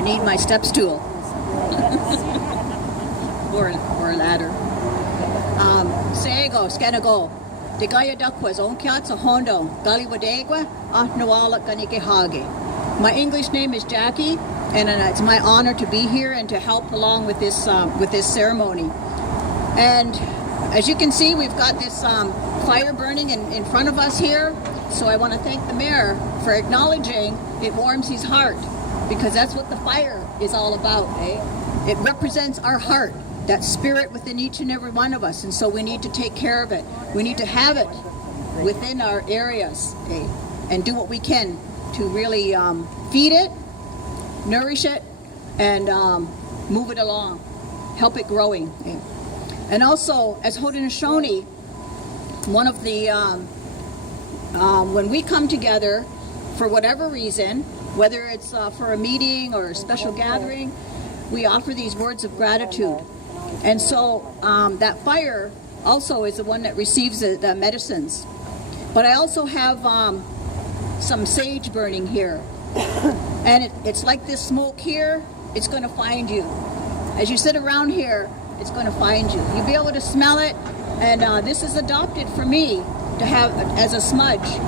I need my step stool. or a ladder. Sego, Skenago. De Gaya Duckwas, Onkiatsa Hondo, Galiwadegwa, Nawala Ganikehage. My English name is Jackie, and it's my honor to be here and to help along with this ceremony. And as you can see, we've got this fire burning in front of us here. So I want to thank the mayor for acknowledging it warms his heart, because that's what the fire is all about, eh? It represents our heart, that spirit within each and every one of us, and so we need to take care of it. We need to have it within our areas, eh? And do what we can to really feed it, nourish it, and move it along, help it growing. Eh? And also, as Haudenosaunee, one of the when we come together for whatever reason, whether it's for a meeting or a special gathering, we offer these words of gratitude. And so that fire also is the one that receives the medicines. But I also have some sage burning here. And it's like this smoke here, it's going to find you. As you sit around here, it's going to find you. You'll be able to smell it, and this is adopted for me to have as a smudge.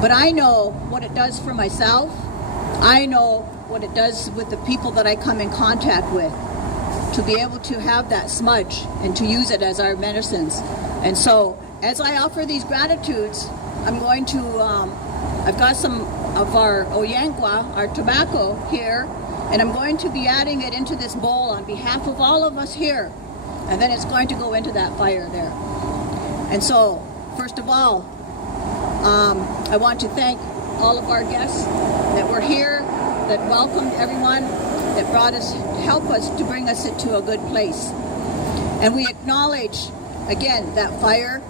But I know what it does for myself. I know what it does with the people that I come in contact with, to be able to have that smudge and to use it as our medicines. And so as I offer these gratitudes, I'm going to, I've got some of our Oyangwa, our tobacco here, and I'm going to be adding it into this bowl on behalf of all of us here. And then it's going to go into that fire there. And so, first of all, I want to thank all of our guests that were here, that welcomed everyone, that brought us, help us to bring us into a good place. And we acknowledge, again, that fire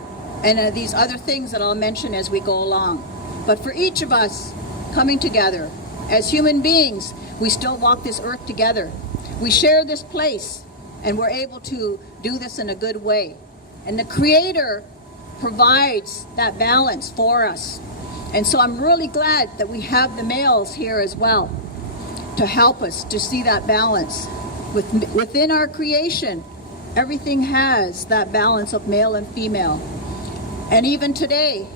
and these other things that I'll mention as we go along. But for each of us coming together, as human beings, we still walk this earth together. We share this place, and we're able to do this in a good way. And the Creator provides that balance for us. And so I'm really glad that we have the males here as well to help us to see that balance. Within our creation, everything has that balance of male and female. And even today,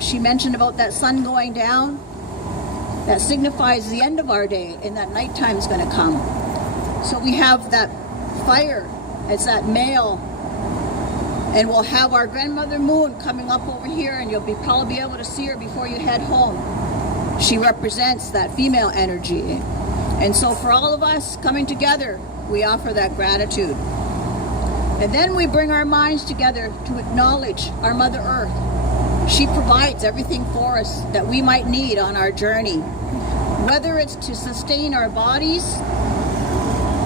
she mentioned about that sun going down, that signifies the end of our day, and that nighttime is going to come. So we have that fire as that male, and we'll have our grandmother moon coming up over here, and you'll probably be able to see her before you head home. She represents that female energy. And so for all of us coming together, we offer that gratitude. And then we bring our minds together to acknowledge our Mother Earth. She provides everything for us that we might need on our journey. Whether it's to sustain our bodies,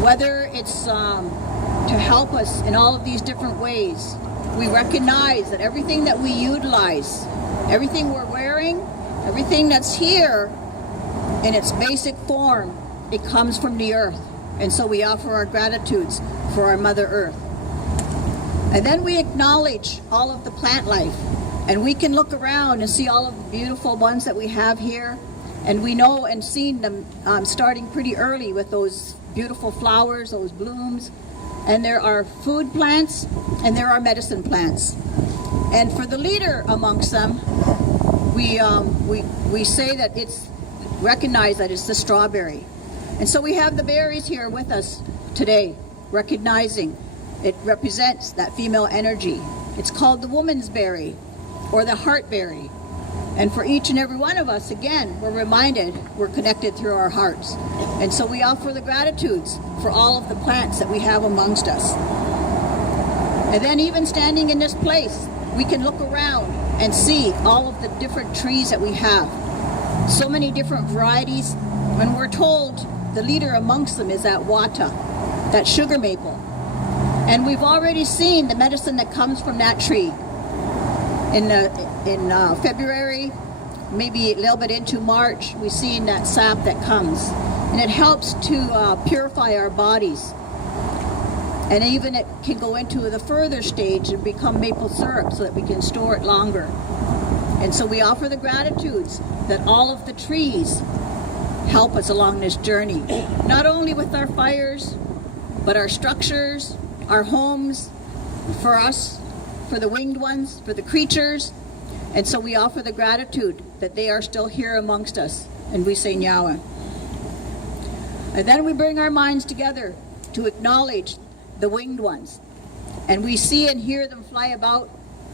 whether it's to help us in all of these different ways. We recognize that everything that we utilize, everything we're wearing, everything that's here in its basic form, it comes from the earth. And so we offer our gratitudes for our Mother Earth. And then we acknowledge all of the plant life. And we can look around and see all of the beautiful ones that we have here. And we know and seen them starting pretty early with those beautiful flowers, those blooms. And there are food plants and there are medicine plants. And for the leader amongst them, we say that it's recognized that it's the strawberry. And so we have the berries here with us today, recognizing it represents that female energy. It's called the woman's berry or the heart berry. And for each and every one of us, again, we're reminded we're connected through our hearts. And so we offer the gratitudes for all of the plants that we have amongst us. And then even standing in this place, we can look around and see all of the different trees that we have. So many different varieties. When we're told the leader amongst them is that wata, that sugar maple. And we've already seen the medicine that comes from that tree. In February, maybe a little bit into March, we've seen that sap that comes. And it helps to purify our bodies. And even it can go into the further stage and become maple syrup so that we can store it longer. And so we offer the gratitudes that all of the trees help us along this journey, not only with our fires, but our structures, our homes, for us, for the winged ones, for the creatures. And so we offer the gratitude that they are still here amongst us, and we say Nyawa. And then we bring our minds together to acknowledge the winged ones. And we see and hear them fly about,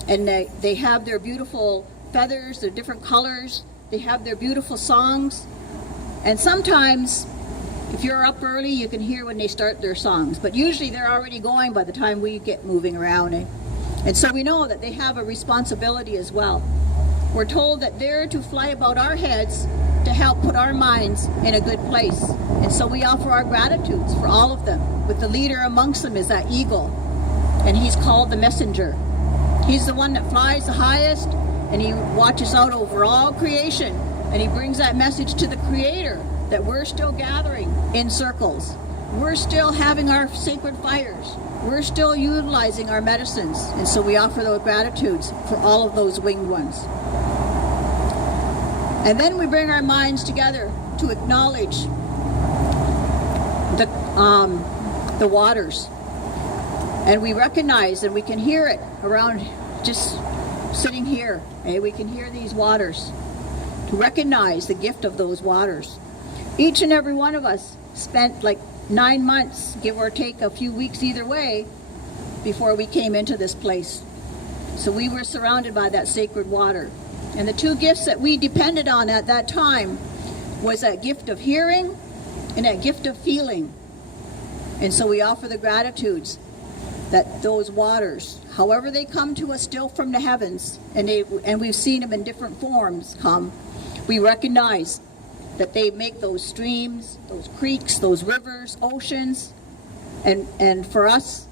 and they have their beautiful feathers, their different colors, they have their beautiful songs. And sometimes, if you're up early, you can hear when they start their songs, but usually they're already going by the time we get moving around. And so we know that they have a responsibility as well. We're told that they're to fly about our heads to help put our minds in a good place. And so we offer our gratitudes for all of them. With the leader amongst them is that eagle, and he's called the messenger. He's the one that flies the highest, and he watches out over all creation, and he brings that message to the Creator that we're still gathering in circles. We're still having our sacred fires. We're still utilizing our medicines. And so we offer those gratitudes for all of those winged ones. And then we bring our minds together to acknowledge the waters. And we recognize, and we can hear it around just sitting here. We can hear these waters. To recognize the gift of those waters. Each and every one of us spent like 9 months, give or take a few weeks either way, before we came into this place. So we were surrounded by that sacred water. And the two gifts that we depended on at that time was that gift of hearing and that gift of feeling. And so we offer the gratitudes that those waters, however they come to us still from the heavens, and we've seen them in different forms come, we recognize that they make those streams, those creeks, those rivers, oceans, and for us,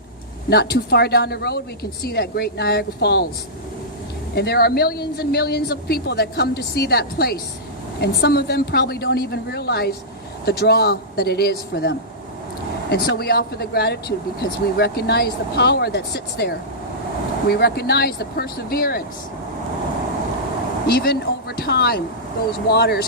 not too far down the road, we can see that great Niagara Falls. And there are millions and millions of people that come to see that place, and some of them probably don't even realize the draw that it is for them. And so we offer the gratitude because we recognize the power that sits there. We recognize the perseverance. Even over time, those waters